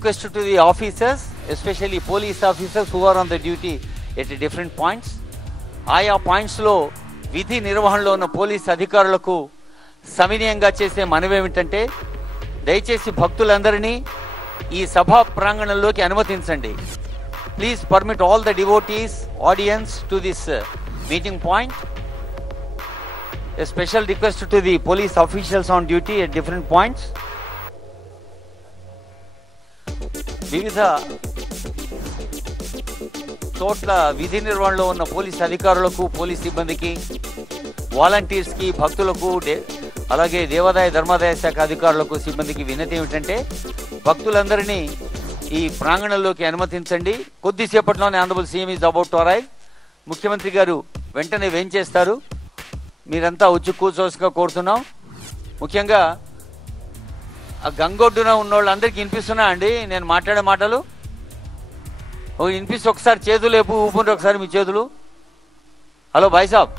request to the officers, especially police officers who are on the duty at different points. ఆయా పాయింట్స్లో విధి నిర్వహణలో ఉన్న police అధికారులకు సవినయంగా చేసే మనవేమిటంటే దయచేసి భక్తులందరినీ ఈ సభా ప్రాంగణంలోకి అనుమతించండి. Please permit all the devotees audience to this meeting point. A special request to the police officials on duty at different points. వివిధ చోట్ల విధి నిర్వహణలో ఉన్న పోలీస్ అధికారులకు, పోలీస్ సిబ్బందికి, వాలంటీర్స్కి, భక్తులకు, అలాగే దేవాదాయ ధర్మాదాయ శాఖ అధికారులకు, సిబ్బందికి వినతి ఏమిటంటే భక్తులందరినీ ఈ ప్రాంగణంలోకి అనుమతించండి. కొద్దిసేపట్లోనే honourable CM is about to arrive. ముఖ్యమంత్రి గారు వెంటనే వేంచేస్తారు. మీరంతా వచ్చి కూర్చోవలసిగా కోరుతున్నాం. ముఖ్యంగా ఆ గంగొడ్డున ఉన్న వాళ్ళందరికీ వినిపిస్తున్నా అండి నేను మాట్లాడే మాటలు? వినిపిస్తే ఒకసారి చేతులు లేపు ఊపుంటే ఒకసారి మీ చేతులు. హలో భాయ్ సాబ్,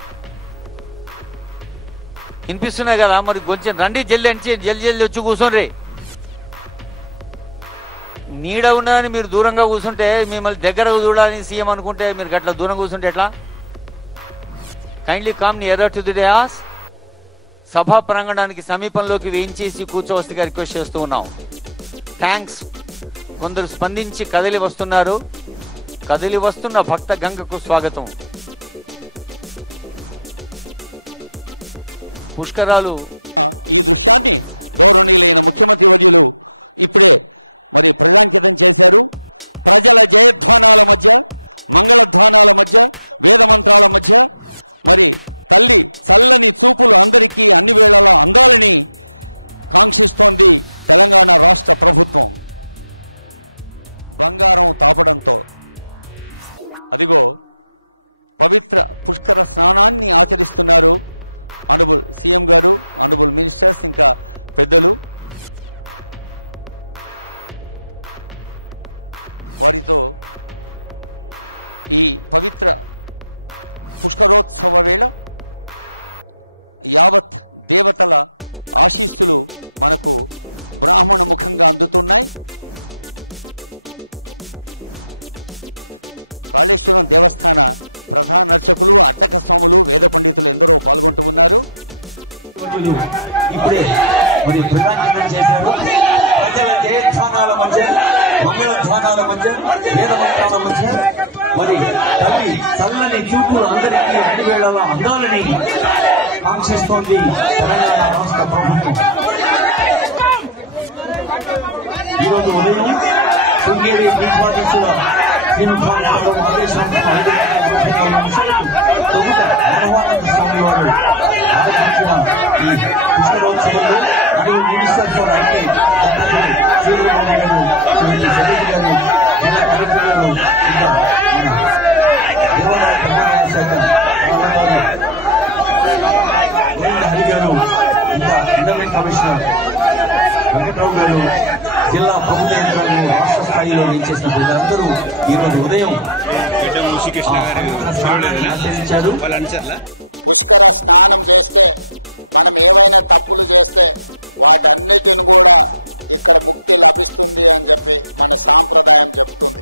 వినిపిస్తున్నాయి కదా? మరి కొంచెం రండి, జల్ది జల్ది వచ్చి కూర్చోండి. నీడ ఉన్నదని మీరు దూరంగా కూర్చుంటే, మిమ్మల్ని దగ్గర చూడాలని సీఎం అనుకుంటే మీరు గట్లా దూరం కూర్చుంటే ఎట్లా? Kindly come nearer to the dais. సభా ప్రాంగణానికి సమీపంలోకి వేయించేసి కూర్చోవలసిగా రిక్వెస్ట్ చేస్తూ ఉన్నాం. థ్యాంక్స్. కొందరు స్పందించి కదిలి వస్తున్నారు. కదిలి వస్తున్న భక్త గంగకు స్వాగతం. పుష్కరాలు ఈ దృశ్యాన్ని గౌరవనీయులైన ముఖ్యమంత్రి వర్యులు ఇప్పుడే మరి ప్రజాంకితం చేశారు. ప్రజల జయధ్వానాల మధ్య, మంగళధ్వానాల మధ్య, వేద మంత్రాల మధ్య మరి తల్లి చల్లని చూపులు అందరికీ అన్ని వేళలా అందాలని కాంక్షిస్తోంది తెలంగాణ రాష్ట్ర ప్రభుత్వం. బంగారం తాపడంతో అదిగో పవిత్ర పుష్కర స్నానాన్ని ఆచరిస్తున్నారు ఆనరబుల్ సీఎం గారు, ఆనరబుల్ మినిస్టర్స్, ఇంకా పెద్దలు. వారితో ఈ పవిత్ర పుష్కరోత్సవ వేళ యావత్ దేవతల ఆశీస్సులు మనకు బ్రాహ్మణ ముఖంగా అందుతున్నాయి. కాళేశ్వరం దేవస్థాన ప్రధాన అర్చకులు, అర్చక స్వాములు, వేద పండితులు ఎందరో పాల్గొంటూ ఉన్నారు. మంగళధ్వానాల మధ్య, వేద మంత్రాల మధ్య మరి తల్లి చల్లని చూపులు అందరికీ అన్ని వేళలా అందాలని కాంక్షిస్తోంది తెలంగాణ రాష్ట్ర ప్రభుత్వం. ఈరోజు ఉదయం శృంగేరి పీఠాధీశుల శ్రీముఖానందం ఆదేశాన్ని 5 మాధవానంద స్వామి వారు ఆరంభించిన ఈ పుష్కరోత్సవంలో మినిస్టర్ ఫర్ ఐటీ శ్రీరామ గారు, శ్రీమతి జగన్ గారు, జిల్లా కలెక్టర్ గారు, ఇంకా మన దేవాదాయ ధర్మాదాయ శాఖ హరి గారు, ఇంకా ఇంటర్నెట్ కమిషనర్ వెంకట్రావు గారు, జిల్లా ప్రభుత్వ యంత్రాంగం రాష్ట్ర స్థాయిలో నిలిచేసిన వీళ్ళందరూ ఈరోజు ఉదయం స్నానాన్ని ఆచరించారు. పుష్కర స్నానం చేస్తే మనం ఏవైనా తప్పులు చేస్తే వాటన్నిటిని కూడా ఇక్కడ ముక్తి లభిస్తుంది అని చెప్పి మన సాంప్రదాయం చెప్తుంది.